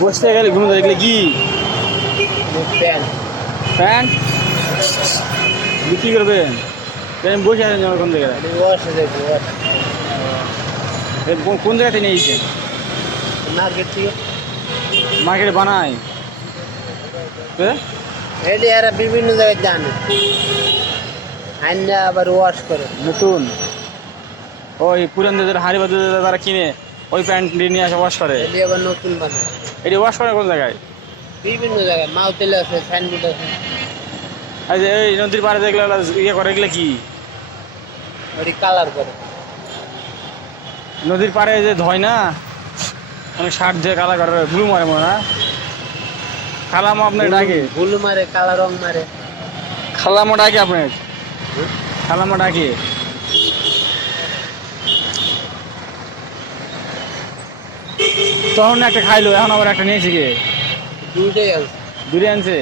বসতে গেলে ঘুমে দেখলে কি প্যান্ট প্যান্ট বিক্রি করবেন? প্যান্ট বসে আছেন কোন জায়গায়? ওয়াশ দেখি ওয়াশ কোন জায়গা থেকে নিয়েছেন? মার্কেট থেকে মার্কেটে বানায় এটি এরা বিভিন্ন জায়গায় জানে আইনা আবার ওয়াশ করে নতুন ওই পুরান যারা হাড়ি বাজে তারা কিনে ওই প্যান্ট নিয়ে আসে ওয়াশ করে। এটি আবার নতুন বানায় এটি ওয়াশ করে কোন জায়গায়? বিভিন্ন জায়গায় মাউতেল আছে স্যান্ডউইচ আছে এই যে এই নদীর পাড়ে দেখলে ওরা ইয়ে করে এগুলো কি? ওটি কালার করে নদীর পাড়ে যে ধয় না অনেক শার্ট দিয়ে কালা করে ব্লু মারে মনে না? খালামো আপনার ডাকে? ব্লু মারে কালা রং মারে খালামো ডাকে আপনার? খালামো ডাকে? তখন একটা খাইলো এখন আবার একটা নিয়েছে কে? দুইটাই আছে দূরে আনছে।